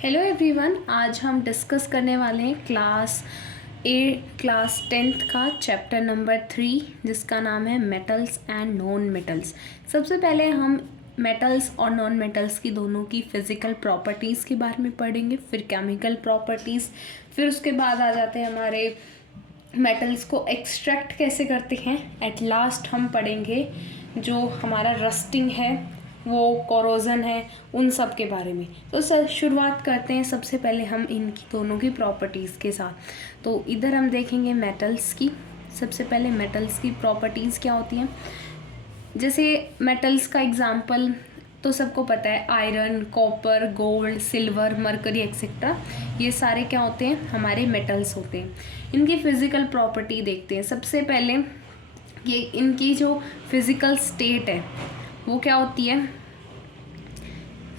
Hello everyone, आज हम discuss करने वाले हैं क्लास 10th का चैप्टर नंबर 3 जिसका नाम है मेटल्स एंड नॉन मेटल्स। सबसे पहले हम मेटल्स और नॉन मेटल्स की दोनों की फिज़िकल प्रॉपर्टीज़ के बारे में पढ़ेंगे, फिर केमिकल प्रॉपर्टीज़, फिर उसके बाद आ जाते हैं हमारे मेटल्स को एक्सट्रैक्ट कैसे करते हैं। एट लास्ट हम पढ़ेंगे जो हमारा रस्टिंग है, वो कोरोजन है, उन सब के बारे में। तो सर शुरुआत करते हैं सबसे पहले हम इनकी दोनों की प्रॉपर्टीज़ के साथ। तो इधर हम देखेंगे मेटल्स की। सबसे पहले मेटल्स की प्रॉपर्टीज़ क्या होती हैं। जैसे मेटल्स का एग्जांपल तो सबको पता है, iron, copper, gold, silver, mercury etcetera, ये सारे क्या होते हैं, हमारे मेटल्स होते हैं। इनकी फ़िज़िकल प्रॉपर्टी देखते हैं। सबसे पहले ये इनकी जो फिज़िकल स्टेट है वो क्या होती है,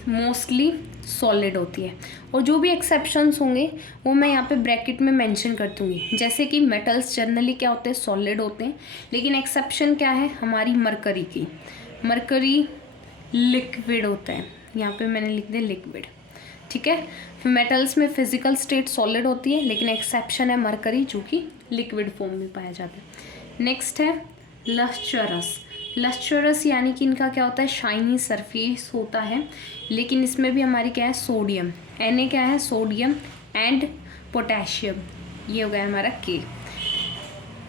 मोस्टली सॉलिड होती है। और जो भी एक्सेप्शंस होंगे वो मैं यहाँ पे ब्रैकेट में मेंशन कर दूँगी। जैसे कि मेटल्स जनरली क्या होते हैं, सॉलिड होते हैं, लेकिन एक्सेप्शन क्या है हमारी मरकरी की। मरकरी लिक्विड होता है, यहाँ पे मैंने लिख दिया लिक्विड, ठीक है। मेटल्स में फिजिकल स्टेट सॉलिड होती है, लेकिन एक्सेप्शन है मरकरी जो कि लिक्विड फॉर्म में पाया जाता है। नेक्स्ट है लस्ट्रस। लस्ट्रस यानी कि इनका क्या होता है, शाइनी सरफेस होता है, लेकिन इसमें भी हमारी क्या है, सोडियम। Na क्या है, सोडियम एंड पोटेशियम, ये हो गया हमारा K।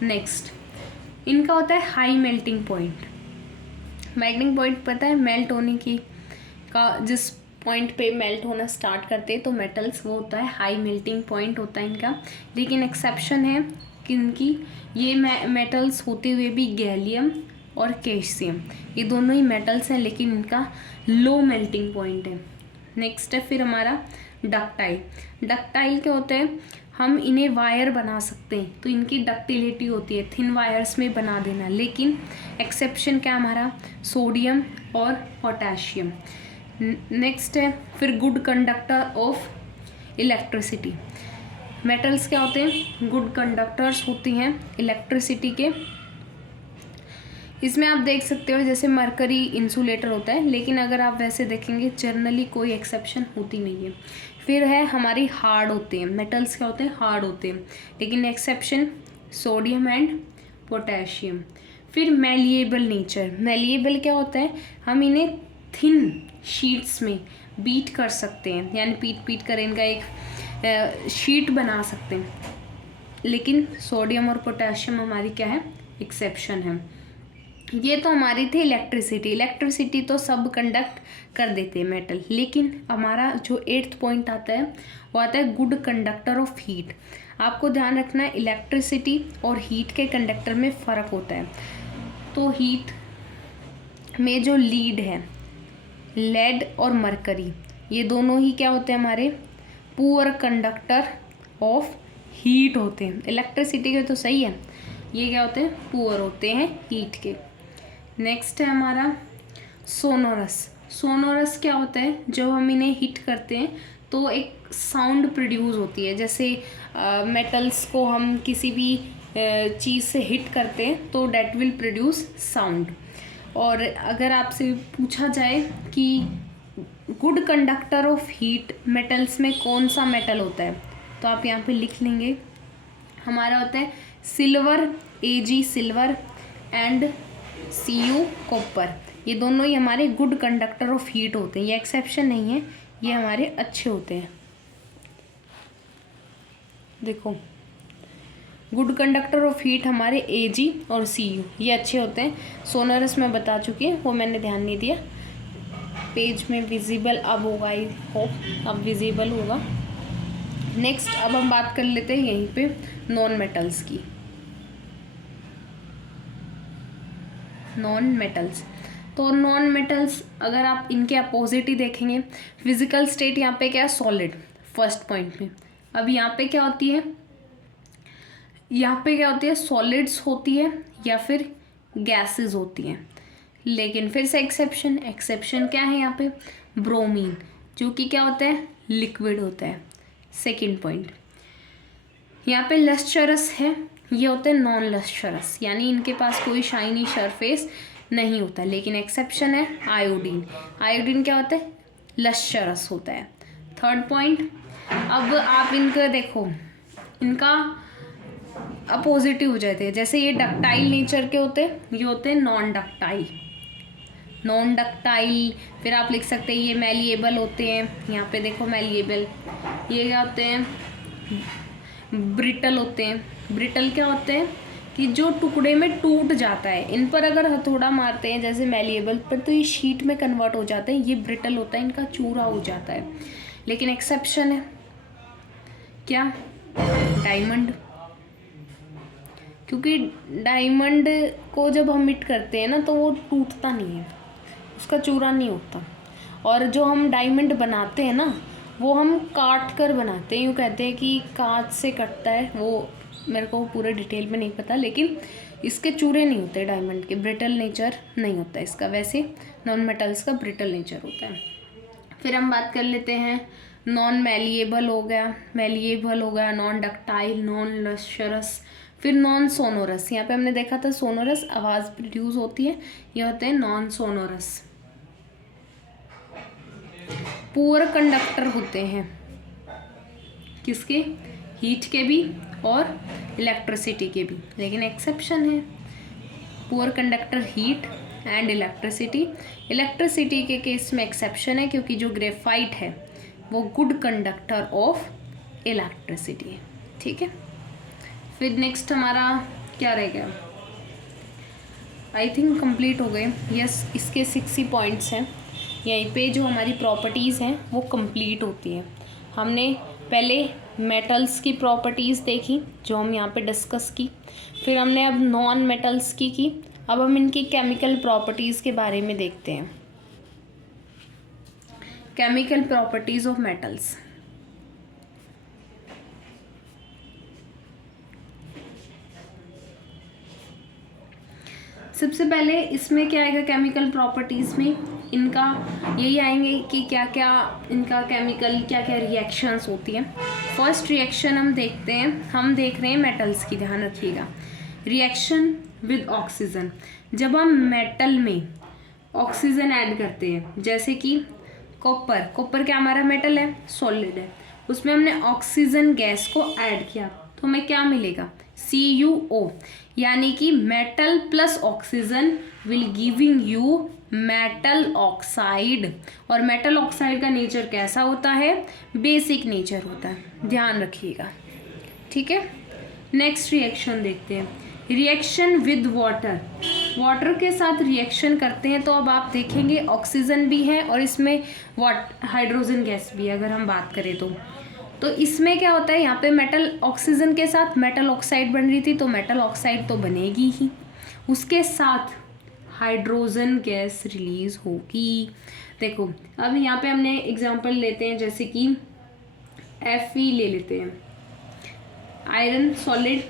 नेक्स्ट इनका होता है high melting point. Melting point पता है, मेल्ट होने की का जिस पॉइंट पे मेल्ट होना स्टार्ट करते हैं तो मेटल्स, वो होता है हाई मेल्टिंग पॉइंट होता है इनका। लेकिन एक्सेप्शन है कि इनकी ये मेटल्स होते हुए भी गैलियम और कैल्शियम, ये दोनों ही मेटल्स हैं, लेकिन इनका लो मेल्टिंग पॉइंट है। नेक्स्ट है फिर हमारा डक्टाइल। डक्टाइल क्या होता है, हम इन्हें वायर बना सकते हैं, तो इनकी डक्टिलिटी होती है थिन वायर्स में बना देना, लेकिन एक्सेप्शन क्या हमारा, सोडियम और पोटेशियम। नेक्स्ट है फिर good conductor of electricity. Metals क्या होते हैं, गुड कंडक्टर्स होती हैं इलेक्ट्रिसिटी के। इसमें आप देख सकते हो जैसे मरकरी इंसुलेटर होता है, लेकिन अगर आप वैसे देखेंगे जनरली कोई एक्सेप्शन होती नहीं है। फिर है हमारी हार्ड होते हैं, मेटल्स क्या होते हैं, हार्ड होते हैं, लेकिन एक्सेप्शन सोडियम एंड पोटेशियम। फिर मेलिएबल नेचर। मेलिएबल क्या होता है, हम इन्हें थिन शीट्स में बीट कर सकते हैं, यानी पीट कर इनका एक शीट बना सकते हैं, लेकिन सोडियम और पोटेशियम हमारी क्या है, एक्सेप्शन है। ये तो हमारी थी इलेक्ट्रिसिटी। इलेक्ट्रिसिटी तो सब कंडक्ट कर देते हैं मेटल, लेकिन हमारा जो 8th पॉइंट आता है वो आता है गुड कंडक्टर ऑफ हीट। आपको ध्यान रखना है इलेक्ट्रिसिटी और हीट के कंडक्टर में फ़र्क होता है। तो हीट में जो लीड है, लेड और मरकरी, ये दोनों ही क्या होते हैं हमारे, पुअर कंडक्टर ऑफ हीट होते हैं। इलेक्ट्रिसिटी के तो सही है, ये क्या होते हैं, पुअर होते हैं हीट के। नेक्स्ट है हमारा सोनोरस। सोनोरस क्या होता है, जब हम इन्हें हिट करते हैं तो एक साउंड प्रोड्यूस होती है। जैसे मेटल्स को हम किसी भी चीज़ से हिट करते हैं तो डेट विल प्रोड्यूस साउंड। और अगर आपसे पूछा जाए कि good conductor of heat metals में कौन सा मेटल होता है, तो आप यहाँ पे लिख लेंगे, हमारा होता है silver, Ag silver and Cu copper. ये दोनों ही हमारे गुड कंडक्टर ऑफ हीट होते हैं, ये एक्सेप्शन नहीं है, ये हमारे अच्छे होते हैं। देखो गुड कंडक्टर ऑफ हीट हमारे Ag और Cu, ये अच्छे होते हैं। सोनरस में बता चुकी है, वो मैंने ध्यान नहीं दिया। पेज में विजिबल अब होगा, आई होप अब विजिबल होगा। नेक्स्ट अब हम बात कर लेते हैं यहीं पे नॉन मेटल्स की। नॉन मेटल्स, तो नॉन मेटल्स अगर आप इनके अपोजिट ही देखेंगे, फिजिकल स्टेट यहाँ पे क्या है, सॉलिड फर्स्ट पॉइंट में। अब यहाँ पे क्या होती है, यहाँ पे क्या होती है, सॉलिड्स होती है या फिर गैसेस होती हैं। लेकिन फिर से एक्सेप्शन क्या है यहाँ पे, ब्रोमीन, जो कि क्या होता है, लिक्विड होता है। सेकेंड पॉइंट यहाँ पे लस्ट्रस है, ये होते हैं नॉन लस्ट्रस, यानी इनके पास कोई शाइनी सरफेस नहीं होता। लेकिन एक्सेप्शन है आयोडीन। आयोडीन क्या होता है, लस्ट्रस होता है। थर्ड पॉइंट, अब आप इनका देखो, इनका अपोजिटिव हो जाते हैं। जैसे ये डक्टाइल नेचर के होते हैं, ये होते हैं नॉन डक्टाइल। नॉन डक्टाइल, फिर आप लिख सकते हैं ये मैलिएबल होते हैं। यहाँ पे देखो मैलिएबल, ये क्या होते हैं, ब्रिटल होते हैं। ब्रिटल क्या होते हैं कि जो टुकड़े में टूट जाता है, इन पर अगर हथौड़ा मारते हैं जैसे मैलिएबल पर तो ये शीट में कन्वर्ट हो जाते हैं। ये ब्रिटल होता है, इनका चूरा हो जाता है। लेकिन एक्सेप्शन है क्या, डायमंड, क्योंकि डायमंड को जब हम हिट करते हैं ना तो वो टूटता नहीं है, उसका चूरा नहीं होता। और जो हम डायमंड बनाते हैं ना वो हम काट कर बनाते हैं, यूँ कहते हैं कि कांच से कटता है, वो मेरे को पूरे डिटेल में नहीं पता, लेकिन इसके चूरे नहीं होते डायमंड के, ब्रिटल नेचर नहीं होता इसका। वैसे नॉन मेटल्स का ब्रिटल नेचर होता है। फिर हम बात कर लेते हैं, नॉन मैलिएबल हो गया, मैलिएबल हो गया, नॉन डक्टाइल, नॉन लस्टरस, फिर नॉन सोनोरस। यहाँ पे हमने देखा था सोनोरस आवाज़ प्रोड्यूस होती है, ये होते हैं नॉन सोनोरस। पुअर कंडक्टर होते हैं, किसके, हीट के भी और इलेक्ट्रिसिटी के भी, लेकिन एक्सेप्शन है, poor conductor heat and electricity. Electricity के केस में एक्सेप्शन है क्योंकि जो ग्रेफाइट है वो गुड कंडक्टर ऑफ इलेक्ट्रिसिटी है। ठीक है, फिर नेक्स्ट हमारा क्या रह गया, आई थिंक कंप्लीट हो गए। यस, इसके 60 पॉइंट्स हैं। यहीं पे जो हमारी प्रॉपर्टीज़ हैं वो कंप्लीट होती हैं। हमने पहले मेटल्स की प्रॉपर्टीज़ देखी जो हम यहाँ पे डिस्कस की, फिर हमने अब नॉन मेटल्स की। अब हम इनकी केमिकल प्रॉपर्टीज़ के बारे में देखते हैं। केमिकल प्रॉपर्टीज़ ऑफ मेटल्स, सबसे पहले इसमें क्या आएगा, केमिकल प्रॉपर्टीज़ में इनका यही आएंगे कि क्या क्या इनका केमिकल, क्या क्या रिएक्शंस होती हैं। फर्स्ट रिएक्शन हम देखते हैं, हम देख रहे हैं मेटल्स की, ध्यान रखिएगा। रिएक्शन विद ऑक्सीजन, जब हम मेटल में ऑक्सीजन ऐड करते हैं, जैसे कि कॉपर, कॉपर क्या हमारा मेटल है, सॉलिड है, उसमें हमने ऑक्सीजन गैस को ऐड किया तो हमें क्या मिलेगा, CuO, यानी कि metal plus oxygen will giving you metal oxide. और मेटल ऑक्साइड का नेचर कैसा होता है, बेसिक नेचर होता है, ध्यान रखिएगा। ठीक है, नेक्स्ट रिएक्शन देखते हैं, रिएक्शन विद वाटर। वाटर के साथ रिएक्शन करते हैं तो अब आप देखेंगे ऑक्सीजन भी है और इसमें हाइड्रोजन गैस भी है। अगर हम बात करें तो इसमें क्या होता है, यहाँ पे मेटल ऑक्सीजन के साथ मेटल ऑक्साइड बन रही थी तो मेटल ऑक्साइड तो बनेगी ही, उसके साथ हाइड्रोजन गैस रिलीज होगी। देखो अब यहाँ पे हमने एग्जांपल लेते हैं, जैसे कि Fe ले लेते हैं, आयरन सॉलिड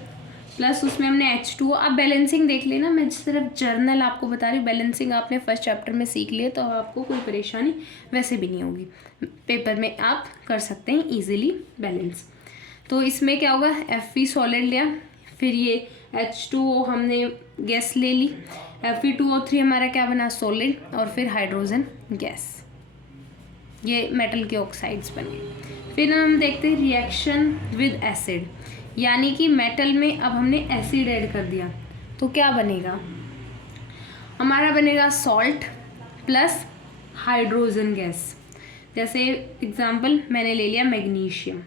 प्लस उसमें हमने H2O। आप बैलेंसिंग देख लेना, मैं सिर्फ जर्नल आपको बता रही हूँ, बैलेंसिंग आपने फर्स्ट चैप्टर में सीख लिया तो आपको कोई परेशानी वैसे भी नहीं होगी, पेपर में आप कर सकते हैं इजीली बैलेंस। तो इसमें क्या होगा, Fe सॉलिड लिया, फिर ये H2O हमने गैस ले ली, Fe2O3 हमारा क्या बना, सॉलिड, और फिर हाइड्रोजन गैस, ये मेटल के ऑक्साइड्स बने। फिर हम देखते हैं रिएक्शन विद एसिड, यानी कि मेटल में अब हमने एसिड ऐड कर दिया तो क्या बनेगा, हमारा बनेगा सॉल्ट प्लस हाइड्रोजन गैस। जैसे एग्जांपल मैंने ले लिया मैग्नीशियम,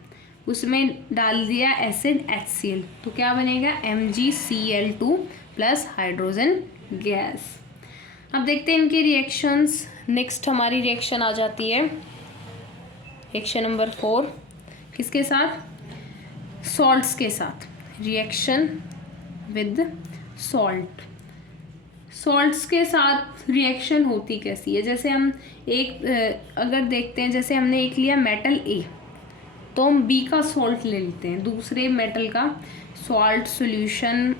उसमें डाल दिया एसिड HCl तो क्या बनेगा, MgCl2 प्लस हाइड्रोजन गैस। अब देखते हैं इनके रिएक्शंस। नेक्स्ट हमारी रिएक्शन आ जाती है रिएक्शन नंबर 4, किसके साथ, सॉल्ट्स के साथ, रिएक्शन विद सॉल्ट। सॉल्ट्स के साथ रिएक्शन होती कैसी है, जैसे हम अगर देखते हैं, जैसे हमने एक लिया मेटल A तो हम B का सॉल्ट ले लेते हैं, दूसरे मेटल का सॉल्ट सॉल्यूशन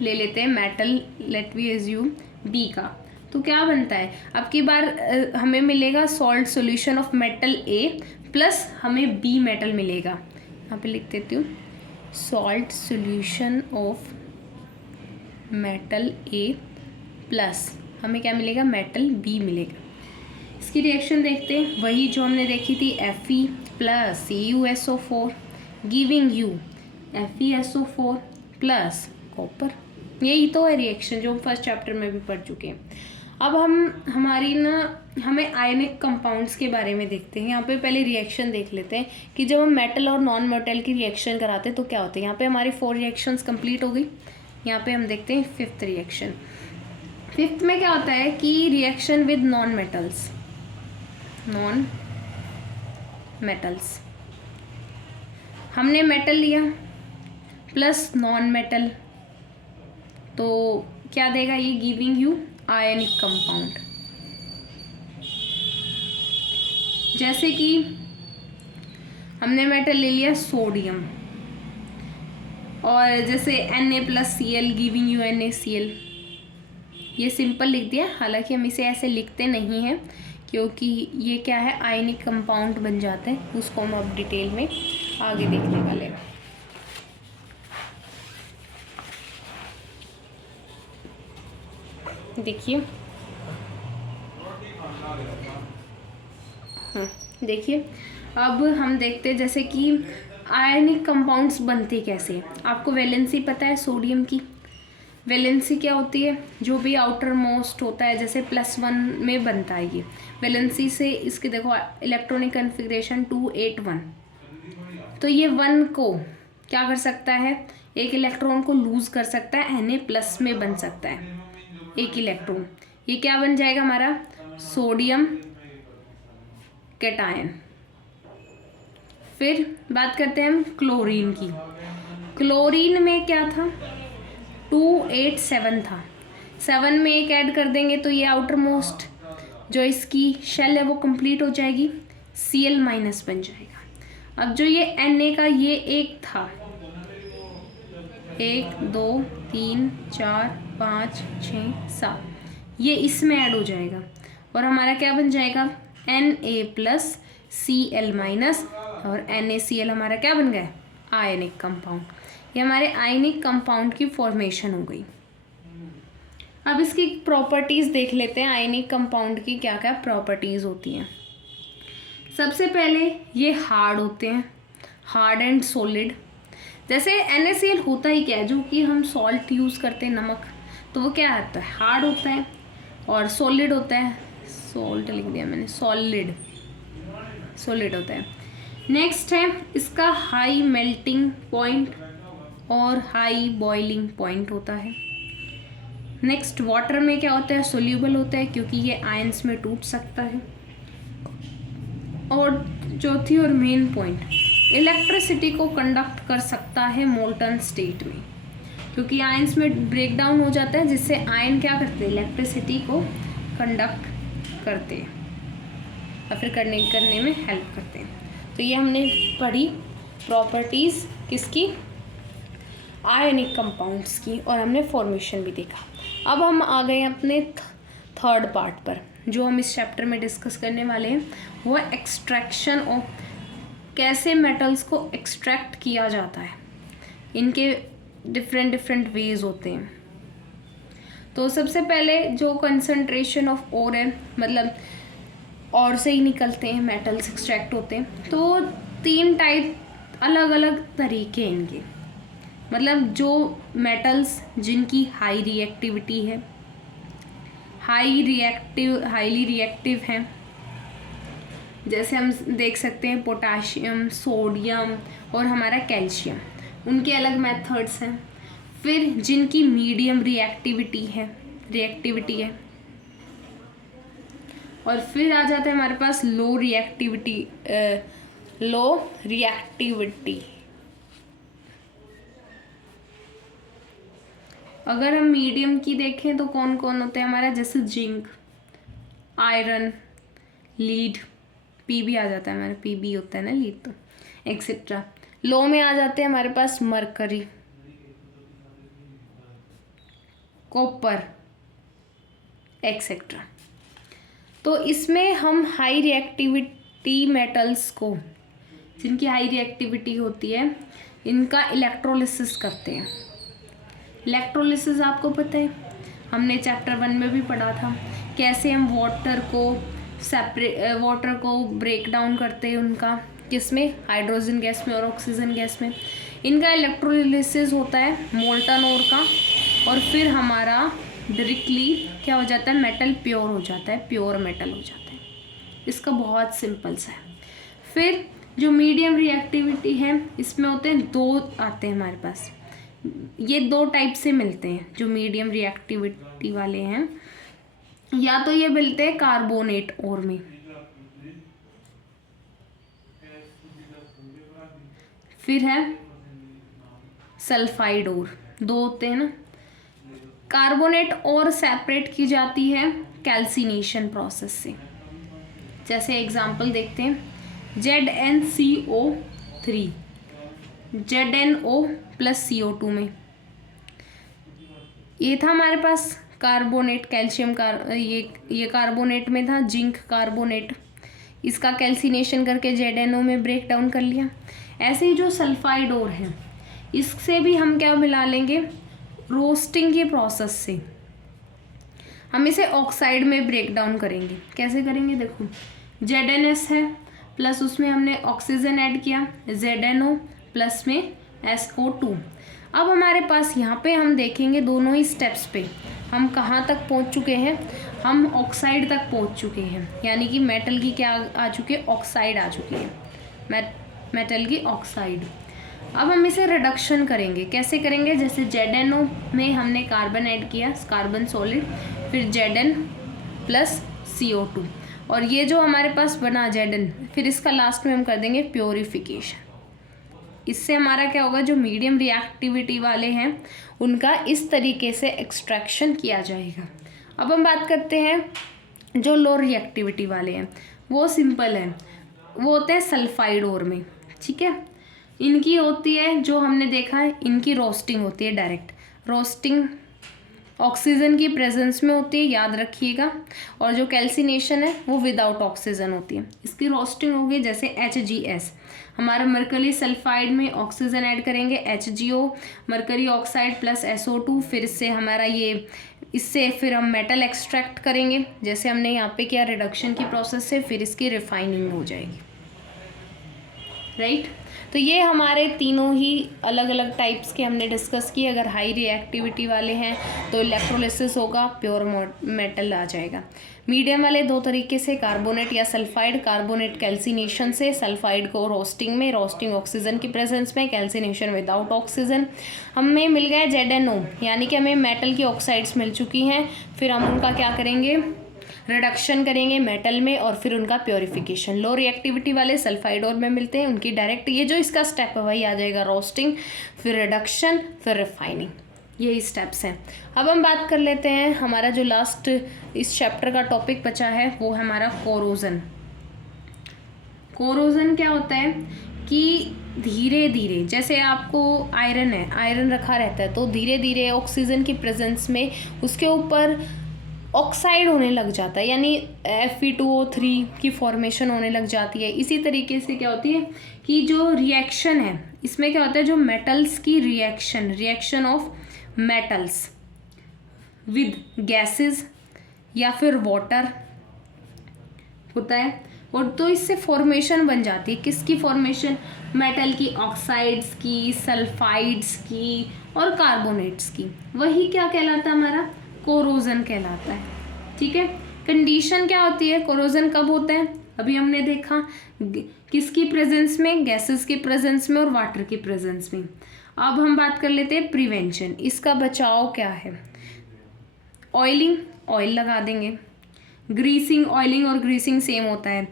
ले लेते हैं, metal let we assume B का, तो क्या बनता है, अब की बार हमें मिलेगा salt solution of metal A plus हमें B मेटल मिलेगा। यहाँ पे लिख देती हूँ, salt solution of metal A plus हमें क्या मिलेगा, मेटल B मिलेगा। इसकी रिएक्शन देखते हैं, वही जो हमने देखी थी Fe plus CuSO4 giving you FeSO4 plus copper. यही तो है रिएक्शन जो हम फर्स्ट चैप्टर में भी पढ़ चुके हैं। अब हमें आयनिक कंपाउंड्स के बारे में देखते हैं। यहाँ पे पहले रिएक्शन देख लेते हैं कि जब हम मेटल और नॉन मेटल की रिएक्शन कराते हैं तो क्या होता है। यहाँ पे हमारी 4 रिएक्शंस कंप्लीट हो गई। यहाँ पे हम देखते हैं 5th रिएक्शन। 5th में क्या होता है कि रिएक्शन विद नॉन मेटल्स हमने मेटल लिया प्लस नॉन मेटल, तो क्या देगा ये, गिविंग यू आयनिक कंपाउंड। जैसे कि हमने मेटल ले लिया सोडियम, और जैसे Na+Cl गिविंग यू NaCl। ये सिंपल लिख दिया, हालांकि हम इसे ऐसे लिखते नहीं हैं क्योंकि ये क्या है, आयनिक कंपाउंड बन जाते हैं। उसको हम अब डिटेल में आगे देखने वाले हैं। देखिए अब हम देखते हैं जैसे कि आयनिक कंपाउंड्स बनते कैसे हैं। आपको वैलेंसी पता है सोडियम की। वैलेंसी क्या होती है, जो भी आउटर मोस्ट होता है, जैसे +1 में बनता है ये। वैलेंसी से इसके देखो इलेक्ट्रॉनिक कन्फिग्रेशन 281, तो ये 1 को क्या कर सकता है, एक इलेक्ट्रॉन को लूज कर सकता है, Na+ में बन सकता है एक इलेक्ट्रॉन। ये क्या बन जाएगा हमारा, सोडियम कैटायन। फिर बात करते हैं हम क्लोरीन की। क्लोरीन में क्या था, 287 था, 7 में एक ऐड कर देंगे तो ये आउटर मोस्ट जो इसकी शेल है वो कंप्लीट हो जाएगी, Cl- बन जाएगा। अब जो ये Na का ये एक था, 1 2 3 4 5 6 7, ये इसमें ऐड हो जाएगा और हमारा क्या बन जाएगा, Na+Cl- और NaCl हमारा क्या बन गया, आयनिक कंपाउंड। ये हमारे आयनिक कंपाउंड की फॉर्मेशन हो गई। अब इसकी प्रॉपर्टीज़ देख लेते हैं, आयनिक कंपाउंड की क्या क्या प्रॉपर्टीज़ होती हैं। सबसे पहले ये हार्ड होते हैं, हार्ड एंड सॉलिड। जैसे NaCl होता ही क्या है, जो कि हम सॉल्ट यूज़ करते हैं, नमक, तो वो क्या आता है, हार्ड होता है। और सॉलिड होता है, सॉल्ट लिख दिया मैंने, सॉलिड होता है। नेक्स्ट है इसका हाई मेल्टिंग पॉइंट और हाई बॉइलिंग पॉइंट होता है। नेक्स्ट वाटर में क्या होता है, सोल्यूबल होता है क्योंकि ये आयंस में टूट सकता है। और चौथी और मेन पॉइंट, इलेक्ट्रिसिटी को कंडक्ट कर सकता है मोल्टन स्टेट में, क्योंकि आयंस में ब्रेक डाउन हो जाता है, जिससे आयन क्या करते हैं, इलेक्ट्रिसिटी को कंडक्ट करते हैं और फिर करने में हेल्प करते हैं। तो ये हमने पढ़ी प्रॉपर्टीज़ किसकी, आयनिक कंपाउंड्स की, और हमने फॉर्मेशन भी देखा। अब हम आ गए अपने थर्ड पार्ट पर। जो हम इस चैप्टर में डिस्कस करने वाले हैं वो है एक्सट्रैक्शन ऑफ, कैसे मेटल्स को एक्सट्रैक्ट किया जाता है। इनके डिफरेंट वेज होते हैं। तो सबसे पहले जो कंसंट्रेशन ऑफ ओर है, मतलब और से ही निकलते हैं मेटल्स, एक्सट्रैक्ट होते हैं। तो 3 टाइप अलग अलग तरीके हैं इनके, मतलब जो मेटल्स जिनकी हाई रिएक्टिविटी है, हाईली रिएक्टिव हैं, जैसे हम देख सकते हैं पोटाशियम, सोडियम और हमारा कैल्शियम, उनके अलग मेथड्स हैं। फिर जिनकी मीडियम रिएक्टिविटी है, और फिर आ जाता है हमारे पास लो रिएक्टिविटी। अगर हम मीडियम की देखें तो कौन कौन होते हैं हमारा, जैसे जिंक, आयरन, लीड, पीबी आ जाता है हमारा, पीबी होता है ना लीड, तो एक्सेट्रा। लो में आ जाते हैं हमारे पास मरकरी, कॉपर, एक्सेट्रा। तो इसमें हम हाई रिएक्टिविटी मेटल्स को, जिनकी हाई रिएक्टिविटी होती है, इनका इलेक्ट्रोलिसिस करते हैं। इलेक्ट्रोलिसिस आपको पता है, हमने चैप्टर 1 में भी पढ़ा था, कैसे हम वाटर को सेपरेट वाटर को ब्रेक डाउन करते हैं उनका किसमें, हाइड्रोजन गैस में और ऑक्सीजन गैस में। इनका इलेक्ट्रोलिसिस होता है मोल्टन ओर का, और फिर हमारा डायरेक्टली क्या हो जाता है, मेटल प्योर हो जाता है, प्योर मेटल हो जाता है। इसका बहुत सिंपल सा है। फिर जो मीडियम रिएक्टिविटी है इसमें होते हैं दो आते हैं हमारे पास, ये दो टाइप से मिलते हैं जो मीडियम रिएक्टिविटी वाले हैं। या तो ये मिलते हैं कार्बोनेट ओर में, फिर है सल्फाइड ओर, दो होते हैं ना। कार्बोनेट और सेपरेट की जाती है कैल्सिनेशन प्रोसेस से। जैसे एग्जांपल देखते हैं, ZnCO3 ZnO प्लस CO2 में, ये था हमारे पास कार्बोनेट, कैल्शियम ये कार्बोनेट में था जिंक कार्बोनेट, इसका कैल्सिनेशन करके ZnO में ब्रेक डाउन कर लिया। ऐसे ही जो सल्फाइड ओर है इससे भी हम क्या मिला लेंगे, रोस्टिंग के प्रोसेस से हम इसे ऑक्साइड में ब्रेक डाउन करेंगे। कैसे करेंगे, देखो ZnS है प्लस उसमें हमने ऑक्सीजन ऐड किया, ZnO प्लस में SO2। अब हमारे पास यहाँ पे हम देखेंगे दोनों ही स्टेप्स पे हम कहाँ तक पहुँच चुके हैं, हम ऑक्साइड तक पहुँच चुके हैं, यानी कि मेटल की क्या आ चुकी है, ऑक्साइड आ चुकी है, मेटल की ऑक्साइड। अब हम इसे रिडक्शन करेंगे। कैसे करेंगे, जैसे ZnO में हमने कार्बन ऐड किया, कार्बन सॉलिड, फिर Zn प्लस CO2, और ये जो हमारे पास बना Zn, फिर इसका लास्ट में हम कर देंगे प्योरीफिकेशन। इससे हमारा क्या होगा, जो मीडियम रिएक्टिविटी वाले हैं उनका इस तरीके से एक्सट्रैक्शन किया जाएगा। अब हम बात करते हैं जो लो रिएक्टिविटी वाले हैं, वो सिंपल है, वो होते हैं सल्फाइड ओर में। ठीक है, इनकी होती है, जो हमने देखा है, इनकी रोस्टिंग होती है डायरेक्ट। रोस्टिंग ऑक्सीजन की प्रेजेंस में होती है, याद रखिएगा, और जो कैल्सिनेशन है वो विदाउट ऑक्सीजन होती है। इसकी रोस्टिंग होगी जैसे HGS, हमारा मरकरी सल्फाइड में ऑक्सीजन ऐड करेंगे, HGO mercury oxide plus SO2, फिर इससे हमारा ये, इससे फिर हम मेटल एक्सट्रैक्ट करेंगे जैसे हमने यहाँ पे किया रिडक्शन की प्रोसेस से, फिर इसकी रिफाइनिंग हो जाएगी। राइट, तो ये हमारे तीनों ही अलग अलग टाइप्स के हमने डिस्कस किए। अगर हाई रिएक्टिविटी वाले हैं तो इलेक्ट्रोलिसिस होगा, प्योर मेटल आ जाएगा। मीडियम वाले दो तरीके से, कार्बोनेट या सल्फाइड, कार्बोनेट कैल्सिनेशन से, सल्फाइड को रोस्टिंग में, रोस्टिंग ऑक्सीजन की प्रेजेंस में, कैल्सिनेशन विदाउट ऑक्सीजन। हमें मिल गया ZnO, यानी कि हमें मेटल की ऑक्साइड्स मिल चुकी हैं, फिर हम उनका क्या करेंगे, रिडक्शन करेंगे मेटल में, और फिर उनका प्योरीफिकेशन। लो रिएक्टिविटी वाले सल्फाइड और में मिलते हैं, उनकी डायरेक्ट ये जो इसका स्टेप है वही आ जाएगा, रोस्टिंग, फिर रिडक्शन, फिर रिफाइनिंग, यही स्टेप्स हैं। अब हम बात कर लेते हैं, हमारा जो लास्ट इस चैप्टर का टॉपिक बचा है वो है हमारा कोरोजन। कोरोजन क्या होता है कि धीरे धीरे, जैसे आपको आयरन है, आयरन रखा रहता है तो धीरे धीरे ऑक्सीजन की प्रेजेंस में उसके ऊपर ऑक्साइड होने लग जाता है, यानी Fe2O3 की फॉर्मेशन होने लग जाती है। इसी तरीके से क्या होती है कि जो रिएक्शन है इसमें क्या होता है, जो मेटल्स की reaction of metals with gases या फिर वाटर होता है, और तो इससे फॉर्मेशन बन जाती है। किसकी फॉर्मेशन, मेटल की ऑक्साइड्स की, सल्फाइड्स की और कार्बोनेट्स की। वही क्या कहलाता है, हमारा कोरोजन कहलाता है। ठीक है, कंडीशन क्या होती है, कोरोजन कब होता है, अभी हमने देखा किसकी प्रेजेंस में, गैसेस की प्रेजेंस में और वाटर की प्रेजेंस में। अब हम बात कर लेते हैं प्रिवेंशन, इसका बचाव क्या है। ऑयलिंग, ऑयल लगा देंगे। ग्रीसिंग, ऑयलिंग और ग्रीसिंग सेम होता है,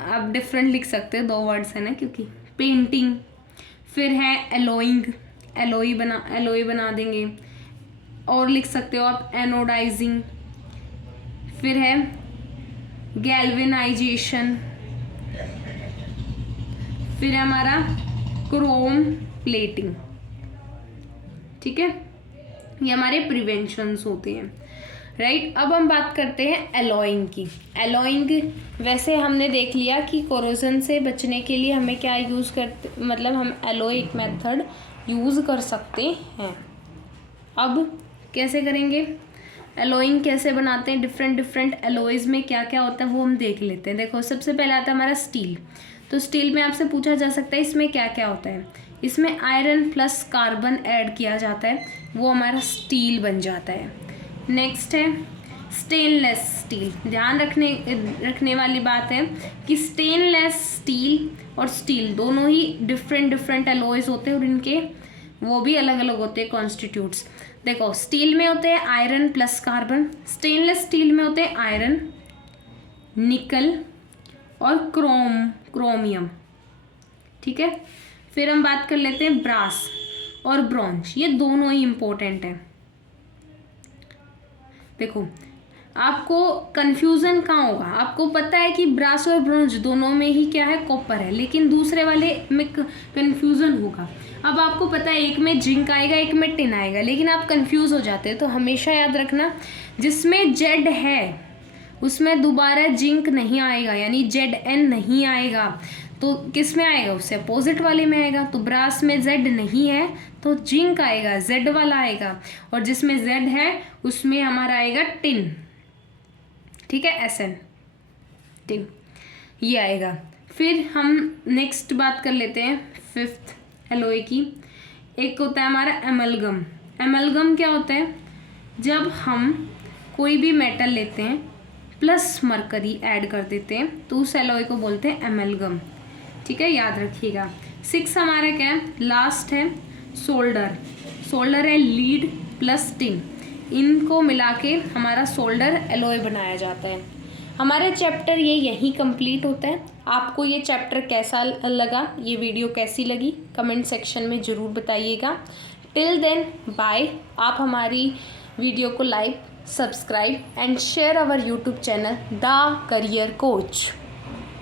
आप डिफरेंट लिख सकते हैं, दो वर्ड्स है ना क्योंकि। पेंटिंग, फिर है एलोइंग, एलोई बना देंगे, और लिख सकते हो आप एनोडाइजिंग, फिर है गैल्वेनाइजेशन, फिर है हमारा क्रोम प्लेटिंग। ठीक है, ये हमारे प्रिवेंशंस होते हैं। राइट, अब हम बात करते हैं एलॉइंग की। एलॉइंग वैसे हमने देख लिया कि कोरोजन से बचने के लिए हमें क्या यूज़ करते, मतलब हम एलोइक मेथड यूज़ कर सकते हैं। अब कैसे करेंगे, एलोइंग कैसे बनाते हैं, डिफरेंट डिफरेंट एलोइज में क्या क्या होता है वो हम देख लेते हैं। देखो सबसे पहले आता है हमारा स्टील। तो स्टील में आपसे पूछा जा सकता है इसमें क्या क्या होता है। इसमें आयरन प्लस कार्बन ऐड किया जाता है, वो हमारा स्टील बन जाता है। नेक्स्ट है स्टेनलेस स्टील। ध्यान रखने वाली बात है कि स्टेनलेस स्टील और स्टील दोनों ही डिफरेंट डिफरेंट एलॉयज होते हैं और इनके वो भी अलग अलग होते हैं कॉन्स्टिट्यूट्स। देखो स्टील में होते हैं iron plus carbon, stainless steel में होते हैं आयरन, निकल और क्रोमियम। ठीक है, फिर हम बात कर लेते हैं ब्रास और ब्रॉन्ज। ये दोनों ही इम्पोर्टेंट है। देखो आपको कंफ्यूजन कहाँ होगा, आपको पता है कि ब्रास और ब्रॉन्ज दोनों में ही क्या है, कॉपर है, लेकिन दूसरे वाले में कंफ्यूजन होगा। अब आपको पता है एक में जिंक आएगा एक में टिन आएगा, लेकिन आप कंफ्यूज हो जाते हैं। तो हमेशा याद रखना जिसमें जेड है उसमें दोबारा जिंक नहीं आएगा, यानी Zn नहीं आएगा। तो किस में आएगा, उससे अपोजिट वाले में आएगा। तो ब्रास में Z नहीं है तो जिंक आएगा, Z वाला आएगा, और जिसमें Z है उसमें हमारा आएगा टिन। ठीक है, Sn टिन ये आएगा। फिर हम नेक्स्ट बात कर लेते हैं फिफ्थ एलॉय की। एक होता है हमारा एमलगम। एमलगम क्या होता है, जब हम कोई भी मेटल लेते हैं प्लस मरकरी ऐड कर देते हैं तो उस एलॉय को बोलते हैं एमलगम। ठीक है, याद रखिएगा। 6 हमारा क्या है, लास्ट है सोल्डर। सोल्डर है लीड प्लस टिन, इनको मिला के हमारा सोल्डर एलॉय बनाया जाता है। हमारे चैप्टर ये यहीं कंप्लीट होता है। आपको ये चैप्टर कैसा लगा, ये वीडियो कैसी लगी, कमेंट सेक्शन में ज़रूर बताइएगा। Till then bye. आप हमारी वीडियो को like, subscribe and share our YouTube channel the career coach.